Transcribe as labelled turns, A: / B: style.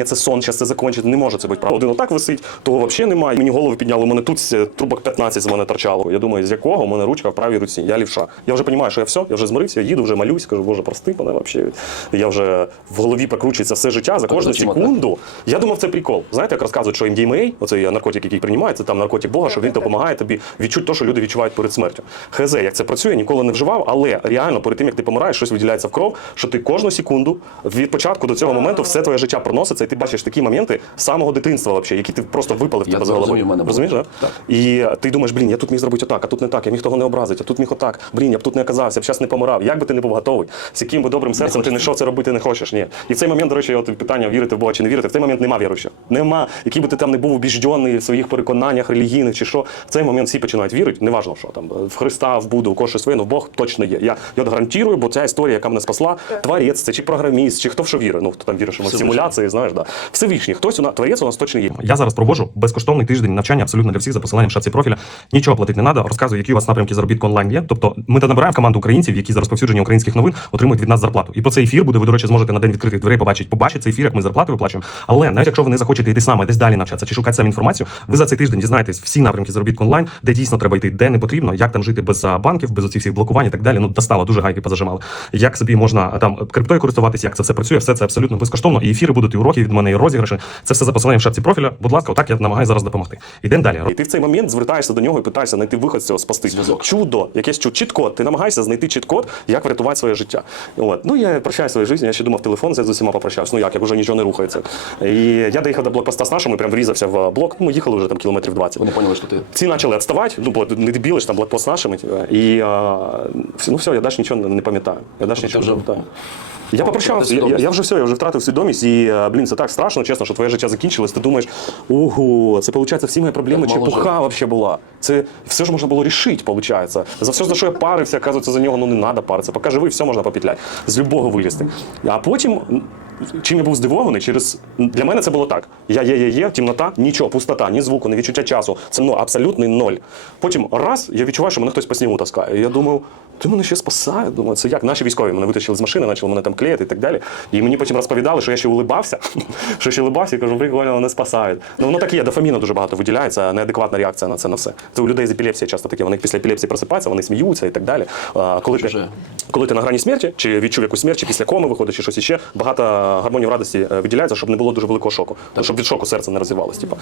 A: ні, це сон, зараз це закінчиться. Не може це бути правда. Один отак висить, того взагалі немає. Мені голову підняло, у мене тут трубок 15 з мене торчало. Я думаю, з якого у мене ручка в правій руці. Я лівша. Я вже розумію, що я все, я вже змирився, я їду, вже малюсь, кажу, боже, прости мене взагалі. Я вже в голові прокручується все життя за кожну секунду. Я думав, це прикол. Знаєте, як розказують, що MDMA, оцей наркотик, який приймається, там наркотик Бога, що він допомагає тобі відчути те, що люди відчувають перед смертю. Хз, як це працює, ніколи не вживав, але реально перед тим, як ти помираєш, щось виділяється в кров, що ти кожну секунду від початку до цього моменту все твоє життя проноситься, ти бачиш такі моменти з самого дитинства, вообще, які ти просто випали в тебе з голови.
B: в.
A: Розумієш, да?
B: Так.
A: І ти думаєш, блін, я тут міг зробити отак, а тут не так, я міг того не образити, а тут міг отак. Блін, я б тут не оказався, б зараз не помирав. Як би ти не був готовий, з яким би добрим серцем ти не йшов це робити не хочеш. Ні. І в цей момент, до речі, от питання вірити в Бога чи не вірити, в цей момент нема віруючого. Нема. Який би ти там не був убіждений в своїх переконаннях релігійних чи що, в цей момент всі починають вірити, неважно що там, в Христа, в Буду, в щось своє, ну Бог точно є. Я, я гарантую, бо ця історія, яка мене спасла, творець, це чи програміст, чи хто в що вірить. Ну хто там вірить, що в симуляції, знаєш, да. Всевишній, хтось у нас творець у нас точно є. Я зараз проводжу безкоштовний тиждень навчання абсолютно для всіх за посиланням в шапці профіля. Нічого платити не треба. Розказую, які у вас напрямки заробітку онлайн є. Тобто ми набираємо команду українців, які за розповсюдження українських новин отримують від нас зарплату. І по цей ефір буде, ви, до речі, зможете на день відкритих дверей побачити, побачити цей ефір, як ми зарплату виплачуємо. Але навіть якщо ви не захочете йти саме десь далі навчатися чи шукати самі інформацію, ви за цей тиждень дізнаєтесь всі напрямки заробітку онлайн, де дійсно треба йти, де не потрібно, як там жити без банків, без оцих всіх блокувань і так далі. Ну достало, дуже гайки позажимали. Як собі можна там криптою користуватися, як це все працює, все це абсолютно безкоштовно. І ефіри будуть, і уроки від мене, і розіграші. Це все за посиланням в шапці профіля. Будь ласка, отак я намагаюся зараз допомогти. Ідемо далі. І ти в цей момент звертаєшся до нього і питаєшся знайти виход з цього спасти.
B: Зв'язок.
A: Чудо, якесь чудо, чіт-код. Ти намагаєшся знайти чіт-код, як врятувати своє життя. От. Ну я прощаю свою життя, я ще думав, телефон з усіма попрощався. Ну як, як вже нічого не рухається. І я доїхав до блокпоста з нашим і прям врізався в блок. Ну, ми їхали вже там кілометрів 20.
B: Вони поняли, що ти
A: Ці почали відставати, ну, бо не дебіли ж там блокпост з нашими. І а, ну все, я далі нічого не, пам'ятаю. Я далі нічого
B: вже-
A: не пам'ятаю. Я попрощався, я, я, я вже все, я вже втратив свідомість, і е, блін, це так страшно, чесно, що твоє життя закінчилось. Ти думаєш, ого, це виходить, всі мої проблеми чепуха вообще була. Це все ж можна було рішити, виходить. За все, за що я парився, оказується, за нього ну не треба паритися. Поки живий, все можна попітляти. З любого вилізти. А потім. Чим я був здивований, через для мене це було так: я є, є, є, темнота, нічого, пустота, ні звуку, ні відчуття часу. Це ну абсолютний ноль. Потім раз я відчуваю, що мене хтось по снігу таскає. Я думав, ти мене ще спасає. Думаю, це як наші військові мене витащили з машини, почали мене там клеїти і так далі. І мені потім розповідали, що я ще улибався, що ще улибався і кажу, прикольно, мене спасають. Ну воно так є, дофаміну дуже багато виділяється, неадекватна реакція на це на все. Це у людей з епілепсії часто таке. Вони після епілепсії просипаються, вони сміються і так далі. А, коли, ти, коли ти на грані смерті, чи відчув якусь смерть, чи після коми виходить, чи щось іще, багато гормонів радості е, виділяється, щоб не було дуже великого шоку, щоб від шоку серце не розвивалося. Типу.